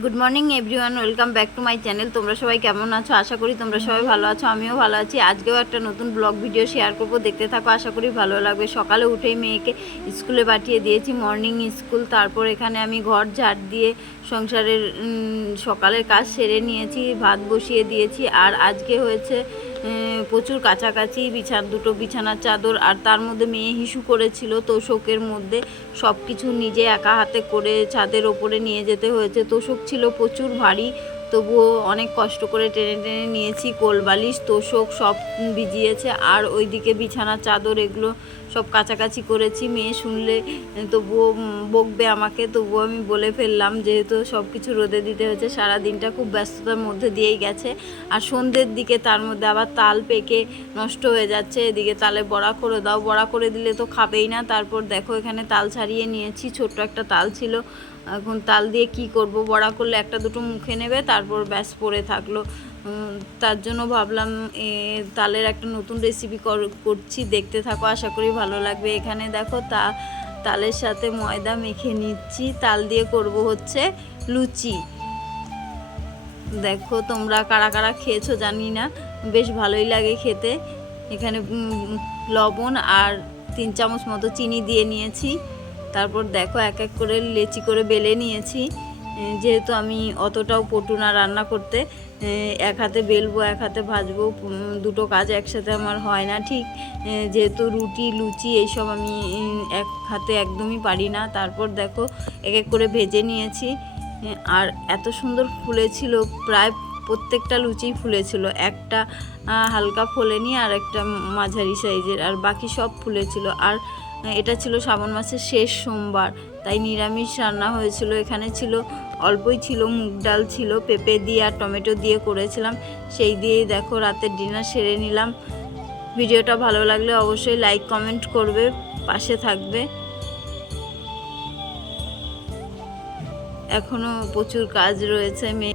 Good morning everyone welcome back to my channel তোমরা সবাই কেমন আছো? আশা করি তোমরা সবাই ভালো আছো, আমিও ভালো আছি। আজকেও একটা নতুন ব্লগ ভিডিও শেয়ার করব। দেখতে থাকো, আশা করি ভালো লাগবে। সকালে উঠেই মেয়েকে স্কুলে পাঠিয়ে দিয়েছি মর্নিং স্কুল তারপর এখানে আমি ঘর ঝাড় দিয়ে সংসারের সকালের কাজ সেরে নিয়েছি, ভাত বসিয়ে দিয়েছি। আর আজকে হয়েছে প্রচুর কাছাকাছি, বিছান, দুটো বিছানার চাদর, আর তার মধ্যে মেয়ে হিসু করেছিল তোষকের মধ্যে। সব কিছু নিজে একা হাতে করে ছাদের ওপরে নিয়ে যেতে হয়েছে। তোষক ছিল প্রচুর ভারী তবুও অনেক কষ্ট করে টেনে টেনে নিয়েছি, কোলবালিশ, তোষক সব ভিজিয়েছে, আর ওইদিকে বিছানার চাদর এগুলো সব কাছাকাছি করেছি। মেয়ে শুনলে তবুও বকবে আমাকে, তবুও আমি বলে ফেললাম যেহেতু সব কিছু রোদে দিতে হয়েছে সারা দিনটা খুব ব্যস্ততার মধ্যে দিয়েই গেছে। আর সন্ধ্যের দিকে তার মধ্যে আবার তাল পেকে নষ্ট হয়ে যাচ্ছে, এদিকে তালে বড়া করে দাও, বড়া করে দিলে তো খাবেই না। তারপর দেখো এখানে তাল ছাড়িয়ে নিয়েছি, ছোট্ট একটা তাল ছিল। এখন তাল দিয়ে কি করব? বড়া করলে একটা দুটো মুখে নেবে তারপর ব্যাস পড়ে থাকল। তার জন্য ভাবলাম এ, তালের একটা নতুন রেসিপি করছি। দেখতে থাকো আশা করি ভালো লাগবে। এখানে দেখো তা তালের সাথে ময়দা মেখে নিচ্ছি। তাল দিয়ে করব হচ্ছে লুচি। দেখো তোমরা কারা কারা খেয়েছো জানি না। বেশ ভালোই লাগে খেতে। এখানে লবণ আর তিন চামচ মতো চিনি দিয়ে নিয়েছি। তারপর দেখো এক এক করে লেচি করে বেলে নিয়েছি। যেহেতু আমি অতটাও পটু না রান্না করতে এক হাতে বেলবো, এক হাতে ভাজবো দুটো কাজ একসাথে আমার হয় না ঠিক। যেহেতু রুটি, লুচি এইসব আমি এক হাতে একদমই পারি না। তারপর দেখো এক এক করে ভেজে নিয়েছি। আর এত সুন্দর ফুলেছিল, প্রায় প্রত্যেকটা লুচিই ফুলেছিল। একটা হালকা ফোলেনি আর একটা মাঝারি সাইজের, আর বাকি সব ফুলেছিল। আর এটা ছিল শ্রাবণ মাসের শেষ সোমবার। তাই নিরামিষ রান্না হয়েছিল। এখানে ছিল, অল্পই ছিল, মুগ ডাল ছিল, পেঁপে দিয়ে আর টমেটো দিয়ে করেছিলাম। সেই দিয়েই দেখো রাতের ডিনার সেরে নিলাম। ভিডিওটা ভালো লাগলে অবশ্যই লাইক, কমেন্ট করবে, পাশে থাকবে। এখনও প্রচুর কাজ রয়েছে, মেয়ে